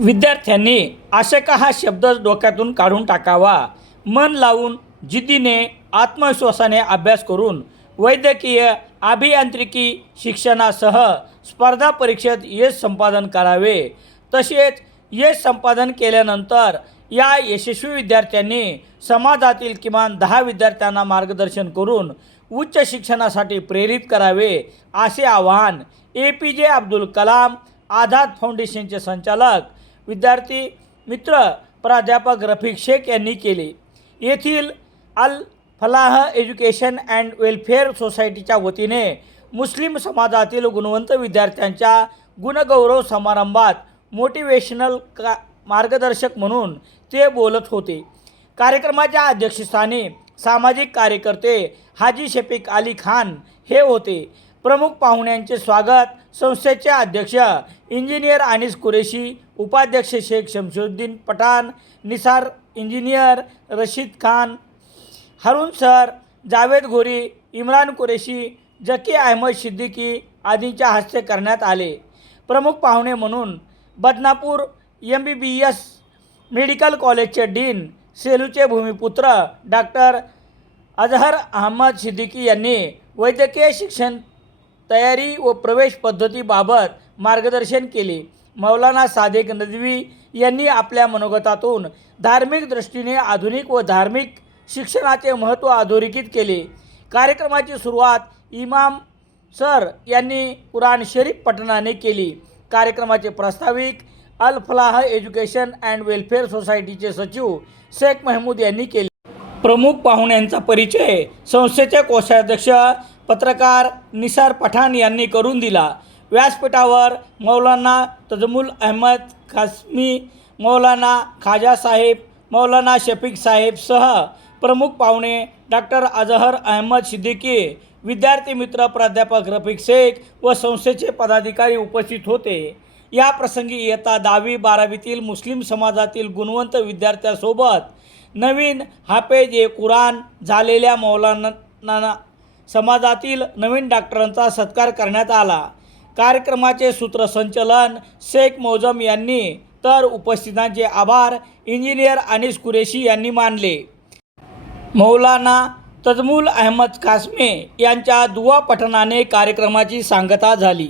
विद्यार्थ्यांनी आशका हा शब्द डोक्यातून काढून टाकावा? मन लावून जिद्दीने आत्मविश्वासाने अभ्यास करून वैद्यकीय अभियांत्रिकी शिक्षणासह स्पर्धा परीक्षेत यश संपादन करावे. तसेच यश संपादन केल्यानंतर या यशस्वी विद्यार्थ्यांनी समाजातील किमान दहा विद्यार्थ्यांना मार्गदर्शन करून उच्च शिक्षणासाठी प्रेरित करावे असे आवाहन ए पी जे अब्दुल कलाम आझाद फाउंडेशनचे संचालक विद्यार्थी मित्र प्राध्यापक रफिक शेख यांनी केले. येथील Al Falah education and welfare सोसायटीच्या वतीने मुस्लिम समाजातील गुणवंत विद्यार्थ्यांच्या गुणगौरव समारंभात मोटिवेशनल का मार्गदर्शक म्हणून ते बोलत होते. कार्यक्रमाच्या अध्यक्षस्थानी सामाजिक कार्यकर्ते हाजी शफीक अली खान हे होते. प्रमुख पाहुण्यांचे स्वागत. संस्थेचे अध्यक्ष इंजिनियर अनिस कुरेशी उपाध्यक्ष शेख शमशुद्दीन पठाण निसार इंजिनियर रशीद खान हरुण सर जावेद घोरी इम्रान कुरेशी जकी अहमद सिद्दीकी आदींच्या हस्ते करण्यात आले. प्रमुख पाहुणे म्हणून Badnapur M B B S medical कॉलेजचे डीन सेलूचे भूमिपुत्र डॉक्टर अजहर अहमद सिद्दीकी यांनी वैद्यकीय शिक्षण तयारी व प्रवेश पद्धतीबाबत मार्गदर्शन केले. मौलाना सादेक नदवी यांनी आपल्या मनोगतातून धार्मिक दृष्टीने आधुनिक व धार्मिक शिक्षणाचे महत्त्व अधोरेखित केले. कार्यक्रमाची सुरुवात इमाम सर यांनी कुराण शरीफ पठणाने केली. कार्यक्रमाचे प्रास्ताविक Al Falah education and welfare सोसायटीचे सचिव शेख महमूद यांनी केले. प्रमुख पाहुण्यांचा परिचय संस्थेचे कोषाध्यक्ष पत्रकार निसार पठाण यांनी करून दिला. व्यासपीठावर मौलाना तजमुल अहमद कासमी मौलाना खाजा साहेब मौलाना शफीक साहेब सह प्रमुख पाहुणे डॉक्टर अजहर अहमद सिद्दीकी विद्यार्थी मित्र प्राध्यापक रफिक शेख व संस्थेचे पदाधिकारी उपस्थित होते. या प्रसंगी इयत्ता दहावी बारावीतील मुस्लिम समाजातील गुणवंत विद्यार्थ्यासोबत नवीन हाफेज ए कुराण झालेल्या मौलाना समाजातील नवीन डॉक्टरांचा सत्कार करण्यात आला. कार्यक्रमाचे सूत्रसंचलन शेख मौजम यांनी तर उपस्थितांचे आभार इंजिनियर अनिस कुरेशी यांनी मानले. मौलाना तजमुल अहमद कासमे यांच्या दुवा पठणाने कार्यक्रमाची सांगता झाली.